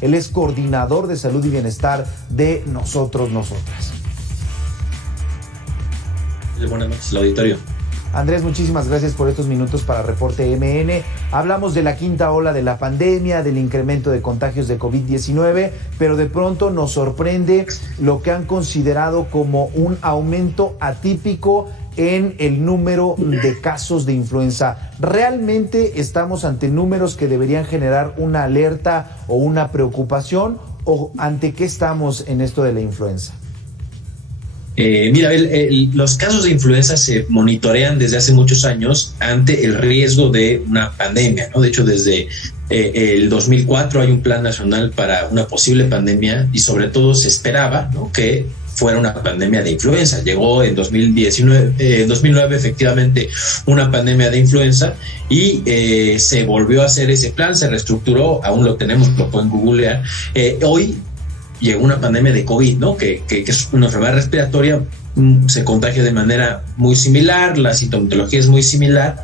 Él es coordinador de salud y bienestar de Nosotros, Nosotras. Buenas noches, el auditorio. Andrés, muchísimas gracias por estos minutos para Reporte MN. Hablamos de la quinta ola de la pandemia, del incremento de contagios de COVID-19, pero de pronto nos sorprende lo que han considerado como un aumento atípico en el número de casos de influenza. ¿Realmente estamos ante números que deberían generar una alerta o una preocupación? ¿O ante qué estamos en esto de la influenza? Mira, los casos de influenza se monitorean desde hace muchos años ante el riesgo de una pandemia, ¿no? De hecho, desde el 2004 hay un plan nacional para una posible pandemia y sobre todo se esperaba, ¿no?, que fuera una pandemia de influenza. Llegó en 2009 efectivamente una pandemia de influenza y se volvió a hacer ese plan, se reestructuró, aún lo tenemos, lo pueden googlear. Hoy llegó una pandemia de COVID, ¿no?, que es una enfermedad respiratoria, se contagia de manera muy similar, la sintomatología es muy similar,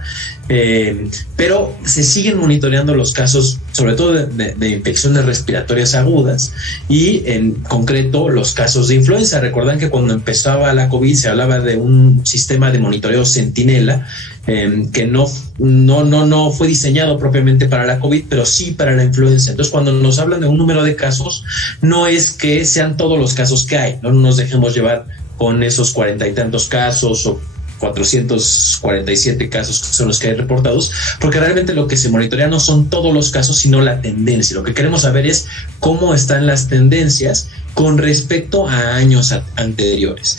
pero se siguen monitoreando los casos, sobre todo de infecciones respiratorias agudas y en concreto los casos de influenza. Recuerdan que cuando empezaba la COVID se hablaba de un sistema de monitoreo Centinela, que no fue diseñado propiamente para la COVID, pero sí para la influenza. Entonces, cuando nos hablan de un número de casos, no es que sean todos los casos que hay, no nos dejemos llevar con esos 40 y tantos casos o 447 casos que son los que hay reportados, porque realmente lo que se monitorea no son todos los casos, sino la tendencia. Lo que queremos saber es cómo están las tendencias con respecto a años anteriores.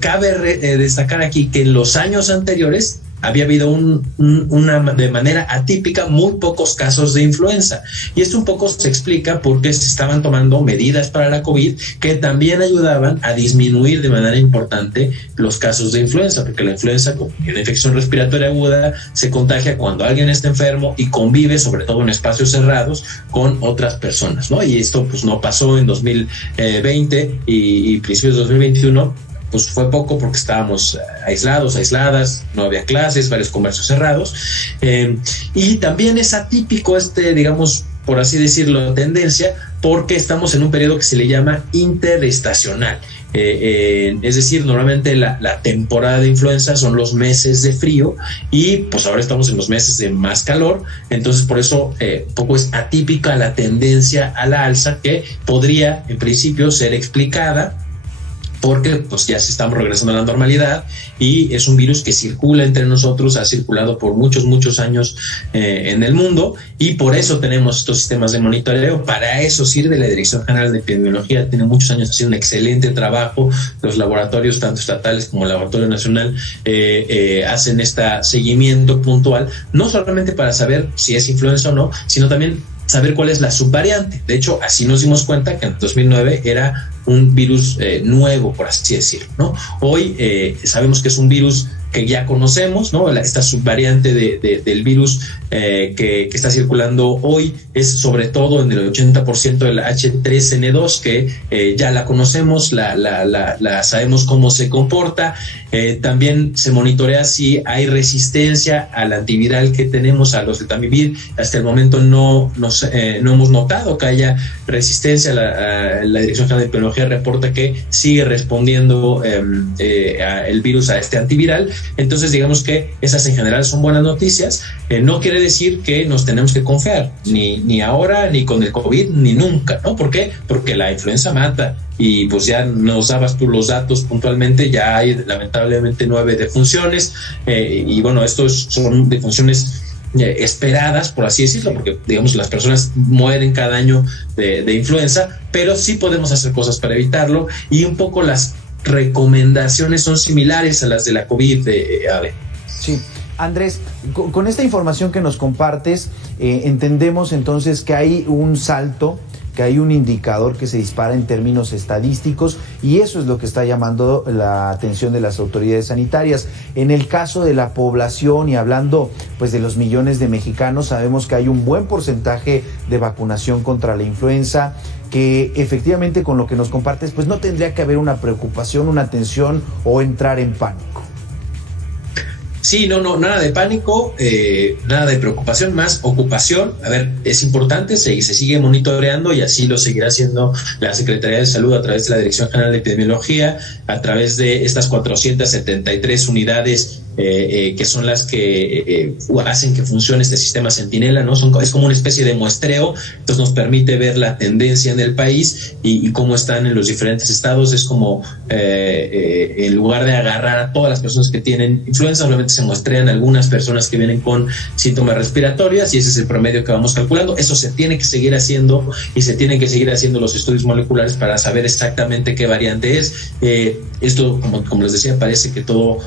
Cabe destacar aquí que en los años anteriores había habido de manera atípica muy pocos casos de influenza, y esto un poco se explica porque se estaban tomando medidas para la COVID que también ayudaban a disminuir de manera importante los casos de influenza, porque la influenza, como una infección respiratoria aguda, se contagia cuando alguien está enfermo y convive, sobre todo en espacios cerrados, con otras personas, ¿no? Y esto pues no pasó en 2020 y principios de 2021. Pues fue poco porque estábamos aisladas, no había clases, varios comercios cerrados, y también es atípico digamos, por así decirlo, tendencia, porque estamos en un periodo que se le llama interestacional. Es decir, normalmente la temporada de influenza son los meses de frío y pues ahora estamos en los meses de más calor, entonces por eso un poco es atípica la tendencia a la alza, que podría en principio ser explicada porque pues ya estamos regresando a la normalidad y es un virus que circula entre nosotros, ha circulado por muchos años en el mundo, y por eso tenemos estos sistemas de monitoreo. Para eso sirve la Dirección General de Epidemiología, tiene muchos años haciendo un excelente trabajo. Los laboratorios, tanto estatales como el Laboratorio Nacional, hacen este seguimiento puntual, no solamente para saber si es influenza o no, sino también saber cuál es la subvariante. De hecho, así nos dimos cuenta que en 2009 era un virus nuevo, por así decirlo, ¿no? Hoy sabemos que es un virus que ya conocemos, ¿no? Esta subvariante del virus que está circulando hoy es sobre todo en el 80% del H3N2, que ya la conocemos, la sabemos cómo se comporta. También se monitorea si hay resistencia al antiviral que tenemos, a los de Tamiflu. Hasta el momento no hemos notado que haya resistencia. La Dirección General de Epidemiología reporta que sigue respondiendo el virus a este antiviral. Entonces, digamos que esas en general son buenas noticias. No quiere decir que nos tenemos que confiar, ni ahora, ni con el COVID, ni nunca, ¿no? ¿Por qué? Porque la influenza mata. Y pues ya nos dabas tú los datos puntualmente, ya hay lamentablemente 9 defunciones, y bueno, estos son defunciones esperadas, por así decirlo, porque digamos las personas mueren cada año de influenza, pero sí podemos hacer cosas para evitarlo, y un poco las recomendaciones son similares a las de la COVID, Ave. Sí. Andrés, con esta información que nos compartes, entendemos entonces que hay un salto, que hay un indicador que se dispara en términos estadísticos, y eso es lo que está llamando la atención de las autoridades sanitarias. En el caso de la población, y hablando pues de los millones de mexicanos, sabemos que hay un buen porcentaje de vacunación contra la influenza, que efectivamente con lo que nos compartes pues no tendría que haber una preocupación, una tensión o entrar en pánico. Sí, no, nada de pánico, nada de preocupación, más ocupación. A ver, es importante, se sigue monitoreando y así lo seguirá haciendo la Secretaría de Salud a través de la Dirección General de Epidemiología, a través de estas 473 unidades que son las que hacen que funcione este sistema Centinela, ¿no? Es como una especie de muestreo, entonces nos permite ver la tendencia en el país y cómo están en los diferentes estados. Es como en lugar de agarrar a todas las personas que tienen influenza, solamente se muestrean algunas personas que vienen con síntomas respiratorios y ese es el promedio que vamos calculando. Eso se tiene que seguir haciendo y se tienen que seguir haciendo los estudios moleculares para saber exactamente qué variante es. Esto, como les decía, parece que todo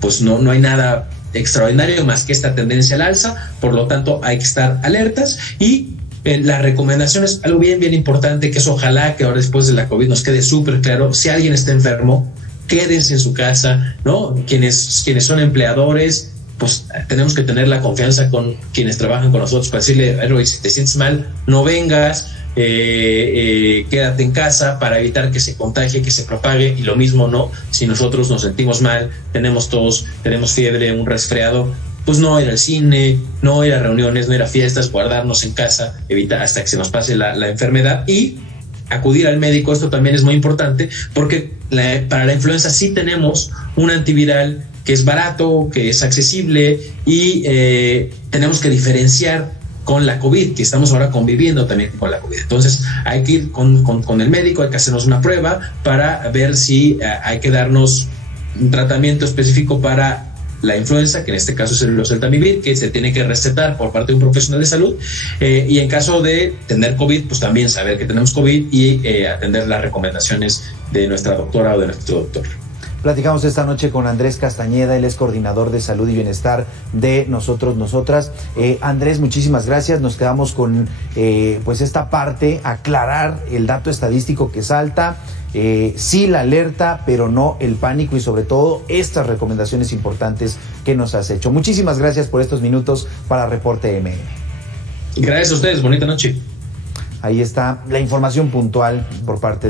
pues no hay nada extraordinario más que esta tendencia al alza, por lo tanto hay que estar alertas y la recomendación es algo bien importante, que es ojalá que ahora después de la COVID nos quede súper claro: si alguien está enfermo, quédense en su casa, ¿no? Quienes son empleadores, pues tenemos que tener la confianza con quienes trabajan con nosotros para decirle: si te sientes mal, no vengas, quédate en casa para evitar que se contagie, que se propague. Y lo mismo, ¿no? Si nosotros nos sentimos mal, tenemos tos, tenemos fiebre, un resfriado, pues no ir al cine, no ir a reuniones, no ir a fiestas, guardarnos en casa, evitar hasta que se nos pase la enfermedad y acudir al médico. Esto también es muy importante porque para la influenza sí tenemos un antiviral que es barato, que es accesible y tenemos que diferenciar con la COVID, que estamos ahora conviviendo también con la COVID. Entonces hay que ir con el médico, hay que hacernos una prueba para ver si hay que darnos un tratamiento específico para la influenza, que en este caso es el oseltamivir, que se tiene que recetar por parte de un profesional de salud, y en caso de tener COVID, pues también saber que tenemos COVID y atender las recomendaciones de nuestra doctora o de nuestro doctor. Platicamos esta noche con Andrés Castañeda, él es coordinador de salud y bienestar de Nosotras. Andrés, muchísimas gracias. Nos quedamos con pues esta parte, aclarar el dato estadístico que salta. Sí la alerta, pero no el pánico y sobre todo estas recomendaciones importantes que nos has hecho. Muchísimas gracias por estos minutos para Reporte MN. Gracias a ustedes, bonita noche. Ahí está la información puntual por parte de